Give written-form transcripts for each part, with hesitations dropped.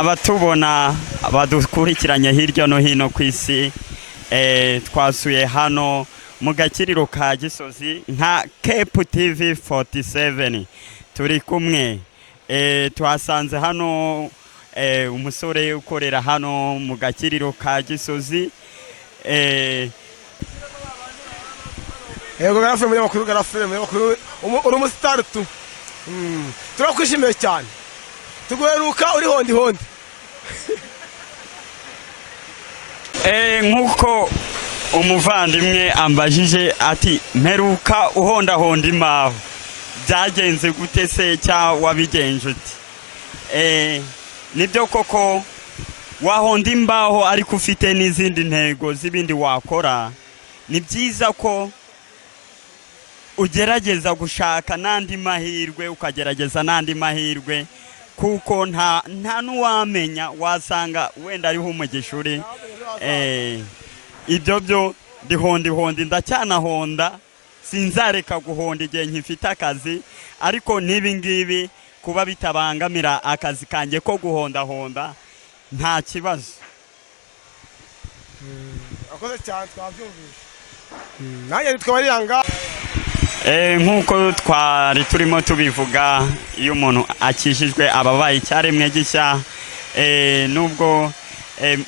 abatubona badukurikiranye hirya no hino ku isi twasuye hano mu gakiriro ka Gisozi nka Cape TV 47 turi kumwe twasanze hano umusore ukorera hano mu gakiriro ka Gisozi yego garafire munyamakuru uri umusitari tu turakwishimiye cyane tuguheruka uri hondi nk'uko umuvandimwe ambajije ati mperuka uhondahonda imbaho byagenze gute se cya wabigenje uti nibyo koko wahonda imbaho ariko ufite n'izindi ntego z'ibindi wakora ni byiza ko ugerageza gushaka n'andi mahirwe ukagerageza n'andi mahirwe kuko nta n'uwamenya wasanga wenda ariho umugisha uri ibyo byo ndihonda ndacyanahonda sinzareka guhonda igihe nkifite akazi ariko n'ibi ngibi kuba bitabangamira akazi kanjye ko guhondahonda nta kibazo akoze cyane twabyumvise nanjye twabariyanga nk'uko twari turimo tubivuga iyo umuntu akijijwe ababaye icyaremwe gishya nubwo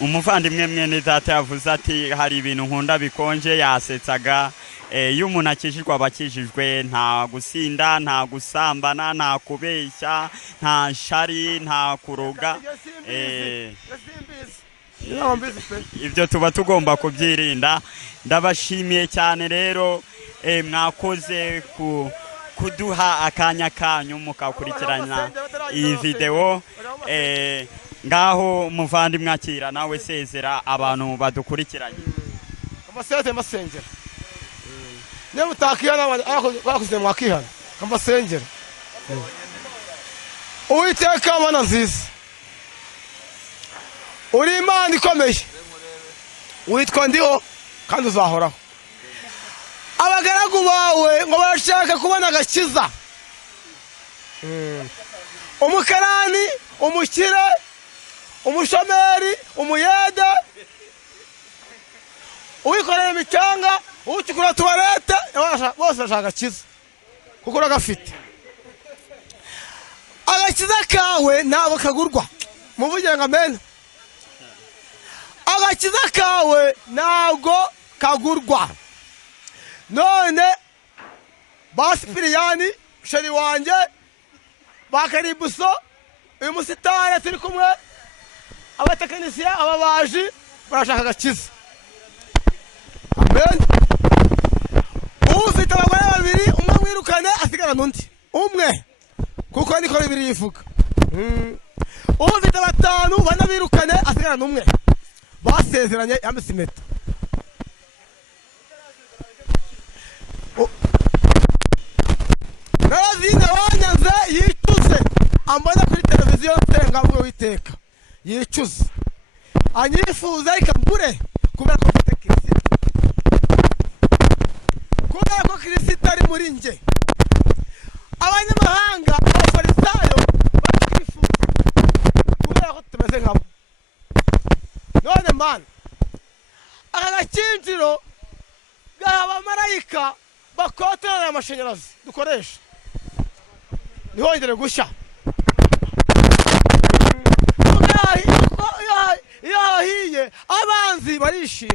umuvandimwe mwene data yavuze ati hari ibintu nkunda bikonje yasetsaga iyo umuntu akijijwe aba akijijwe nta gusinda nta gusambana nta kubeshya nta shari nta kuroga ibyo tuba tugomba kubyirinda ndabashimiye cyane rero mwakoze kuduha akanya kanyu mukakurikirana iyi video ngaho umuvandimwe akira nawe sezera abantu badukurikiranye amasete masengera niba utakihana bakuze mwakihana amasengera Uwiteka Mana nziza uri Imana ikomeye witwa ndiho kandi uzahoraho abagaragu bawe ngo barashaka kubona agakiza umukarani umukire umushomeri umuyede uwikorera imicanga uwucukura tuwarete bose bashaka agakiza kuko uragafite agakiza kawe ntabwo kagurwa muvugira ngo amen agakiza kawe ntabwo kagurwa none basipiriyani sheri wanjye bakaribuso uyu musitari turi kumwe abatekinisiye ababaji barashaka agakiza amen ufite abagore babiri umwe mwirukane asigarana undi umwe kuko niko bibiri yivuga ufite batanu bane birukane asigarana umwe basezeranye yambise impeta narazinde wanyanze yicuze ambona kuri televiziyo nsenga bwo witeka yicuze anyifuza ikambure kubera ko mfite Kristo kubera ko Kristo ari muri nje abanyamahanga abafarisayo bakwifuza kubera ko tumeze nkabo none man aka gakinjiro gahaba marayika bakotorera amashanyarazi dukoresha nihongere gushya iyo hahiye abanzi barishima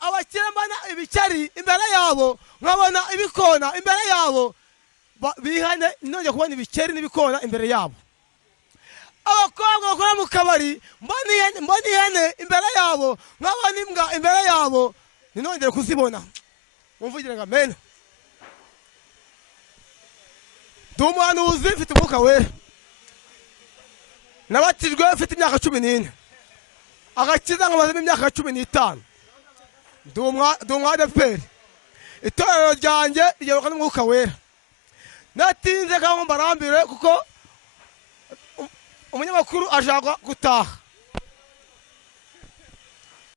abakire mbona ibicari imbere yabo nkabona ibikona imbere yabo bihane nongeye kubona ibiceri n'ibikona imbere yabo abakobwa bakora mu kabari mbona ihene imbere yabo nkabona imbwa imbere yabo ninongere kuzibona mumvugire ngo amen ndi umuhanuzi mfite umwuka wera nabatijwe mfite imyaka 14 agakiza nkamazemo imyaka 15 ndi umwadeperi itorero ryanjye riyoboka n'umwuka wera natinze kandi mbarambire kuko umunyamakuru ashaka gutaha